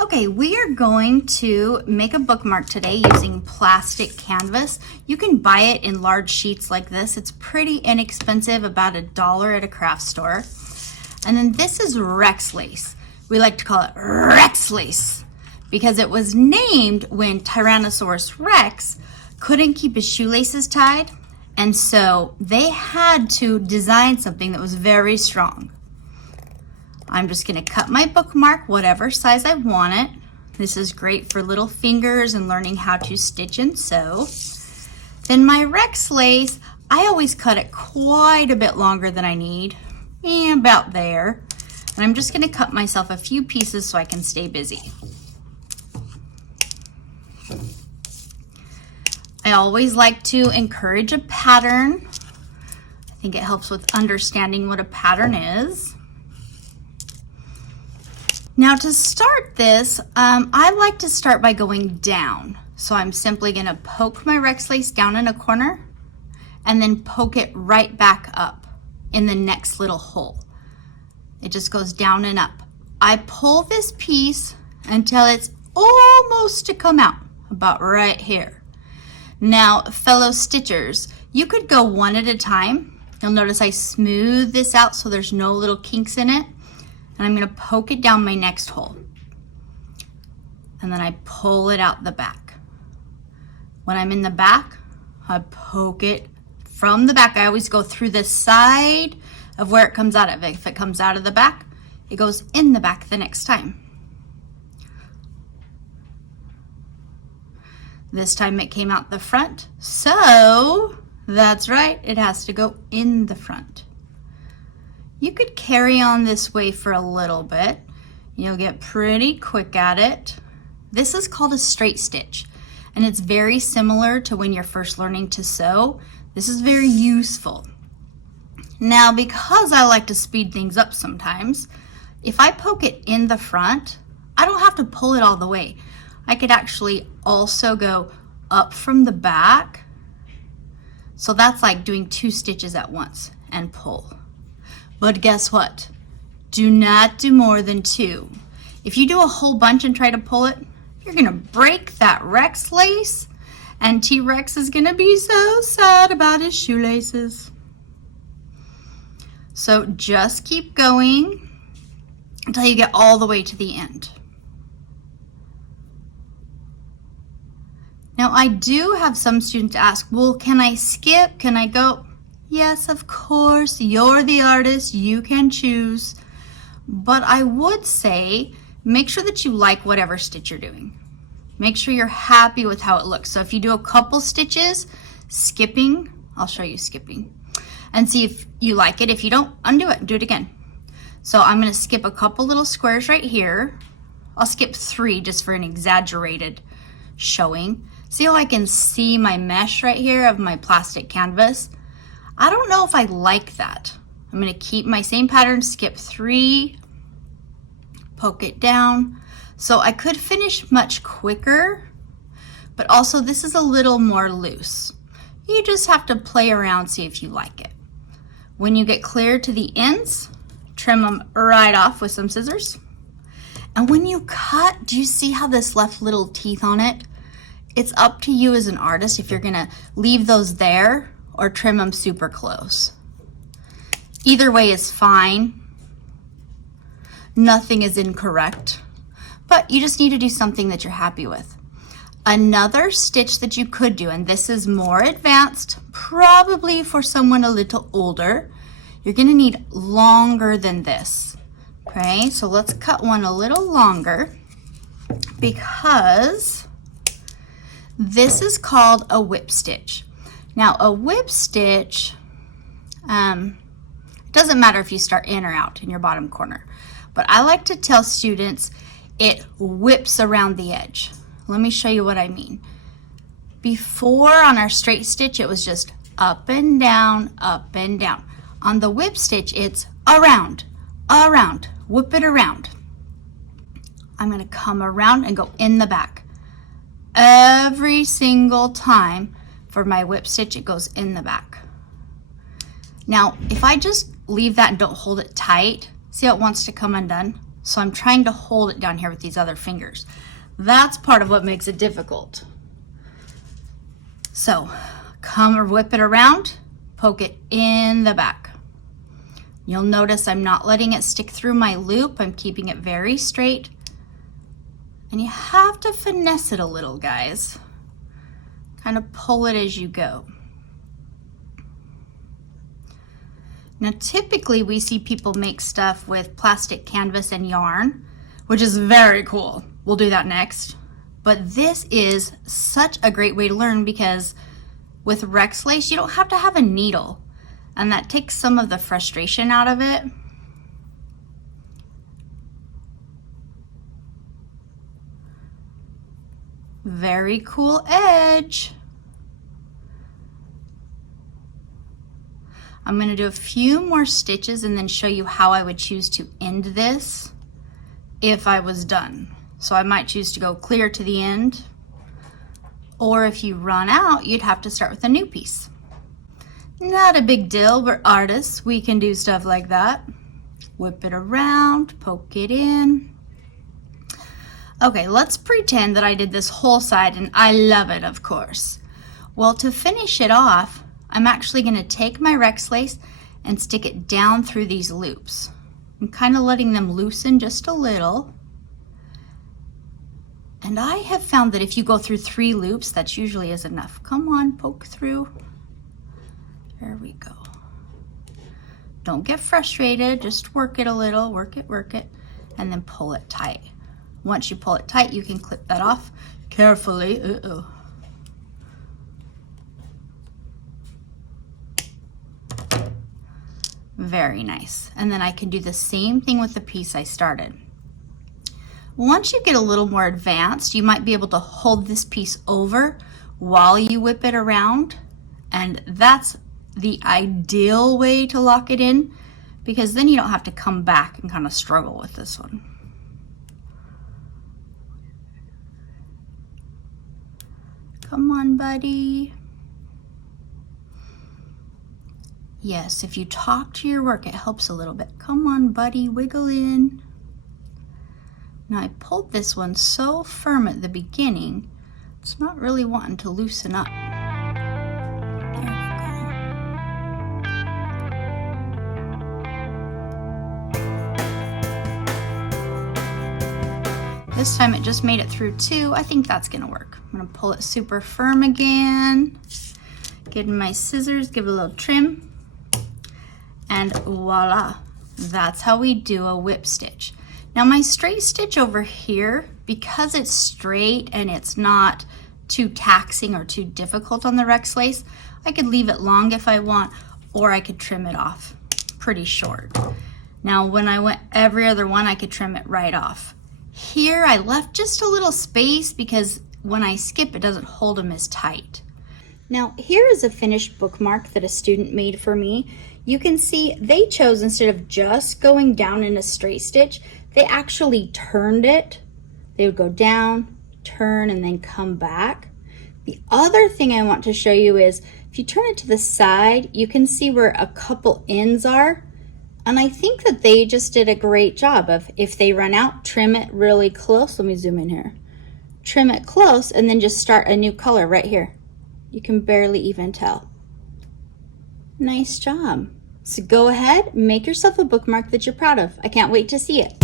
Okay, we are going to make a bookmark today using plastic canvas. You can buy it in large sheets like this. It's pretty inexpensive, about $1 at a craft store. And then this is Rex lace. We like to call it Rex lace because it was named when Tyrannosaurus Rex couldn't keep his shoelaces tied, and so they had to design something that was very strong. I'm just going to cut my bookmark whatever size I want it. This is great for little fingers and learning how to stitch and sew. Then my Rex lace, I always cut it quite a bit longer than I need, about there. And I'm just going to cut myself a few pieces so I can stay busy. I always like to encourage a pattern. I think it helps with understanding what a pattern is. Now to start this, I like to start by going down. So I'm simply going to poke my Rex lace down in a corner and then poke it right back up in the next little hole. It just goes down and up. I pull this piece until it's almost to come out, about right here. Now, fellow stitchers, you could go one at a time. You'll notice I smooth this out so there's no little kinks in it. And I'm going to poke it down my next hole. And then I pull it out the back. When I'm in the back, I poke it from the back. I always go through the side of where it comes out of. If it comes out of the back, it goes in the back the next time. This time it came out the front, so that's right, it has to go in the front. You could carry on this way for a little bit. You'll get pretty quick at it. This is called a straight stitch, and it's very similar to when you're first learning to sew. This is very useful. Now, because I like to speed things up sometimes, if I poke it in the front, I don't have to pull it all the way. I could actually also go up from the back. So that's like doing 2 stitches at once and pull. But guess what? Do not do more than 2. If you do a whole bunch and try to pull it, you're gonna break that Rex lace, and T-Rex is gonna be so sad about his shoelaces. So just keep going until you get all the way to the end. Now I do have some students ask, well, can I skip? Can I go? Yes, of course, you're the artist, you can choose. But I would say, make sure that you like whatever stitch you're doing. Make sure you're happy with how it looks. So if you do a couple stitches, skipping, I'll show you skipping, and see if you like it. If you don't, undo it, do it again. So I'm gonna skip a couple little squares right here. I'll skip 3 just for an exaggerated showing. See how I can see my mesh right here of my plastic canvas? I don't know if I like that. I'm going to keep my same pattern, skip 3, poke it down. So I could finish much quicker, but also this is a little more loose. You just have to play around, see if you like it. When you get clear to the ends, trim them right off with some scissors. And when you cut, do you see how this left little teeth on it? It's up to you as an artist if you're gonna leave those there or trim them super close. Either way is fine. Nothing is incorrect, but you just need to do something that you're happy with. Another stitch that you could do, and this is more advanced, probably for someone a little older, you're gonna need longer than this. Okay, so let's cut one a little longer because this is called a whip stitch. Now a whip stitch, it doesn't matter if you start in or out in your bottom corner, but I like to tell students it whips around the edge. Let me show you what I mean. Before on our straight stitch, it was just up and down, up and down. On the whip stitch, it's around, around, whip it around. I'm gonna come around and go in the back. Every single time for my whip stitch, it goes in the back. Now, if I just leave that and don't hold it tight, see how it wants to come undone? So I'm trying to hold it down here with these other fingers. That's part of what makes it difficult. So come or whip it around, poke it in the back. You'll notice I'm not letting it stick through my loop. I'm keeping it very straight. And you have to finesse it a little, guys. Kind of pull it as you go. Now, typically we see people make stuff with plastic canvas and yarn, which is very cool. We'll do that next. But this is such a great way to learn because with Rex lace, you don't have to have a needle, and that takes some of the frustration out of it. Very cool edge. I'm going to do a few more stitches and then show you how I would choose to end this if I was done. So I might choose to go clear to the end, or if you run out, you'd have to start with a new piece. Not a big deal, we're artists, we can do stuff like that. Whip it around, poke it in. Okay, let's pretend that I did this whole side and I love it, of course. Well, to finish it off, I'm actually going to take my Rex lace and stick it down through these loops. I'm kind of letting them loosen just a little. And I have found that if you go through 3 loops, that usually is enough. Come on, poke through. There we go. Don't get frustrated, just work it a little, work it, and then pull it tight. Once you pull it tight, you can clip that off carefully. Very nice. And then I can do the same thing with the piece I started. Once you get a little more advanced, you might be able to hold this piece over while you whip it around. And that's the ideal way to lock it in, because then you don't have to come back and kind of struggle with this one. Come on, buddy. Yes, if you talk to your work, it helps a little bit. Come on, buddy, wiggle in. Now, I pulled this one so firm at the beginning, it's not really wanting to loosen up. There we go. This time it just made it through 2. I think that's gonna work. I'm gonna pull it super firm again. Get my scissors, give it a little trim. And voila, that's how we do a whip stitch. Now my straight stitch over here, because it's straight and it's not too taxing or too difficult on the Rex lace, I could leave it long if I want, or I could trim it off pretty short. Now when I went every other one, I could trim it right off. Here I left just a little space because when I skip, it doesn't hold them as tight. Now here is a finished bookmark that a student made for me. You can see they chose, instead of just going down in a straight stitch, they actually turned it. They would go down, turn, and then come back. The other thing I want to show you is if you turn it to the side, you can see where a couple ends are. And I think that they just did a great job of, if they run out, trim it really close. Let me zoom in here. Trim it close and then just start a new color right here. You can barely even tell. Nice job. So go ahead, make yourself a bookmark that you're proud of. I can't wait to see it.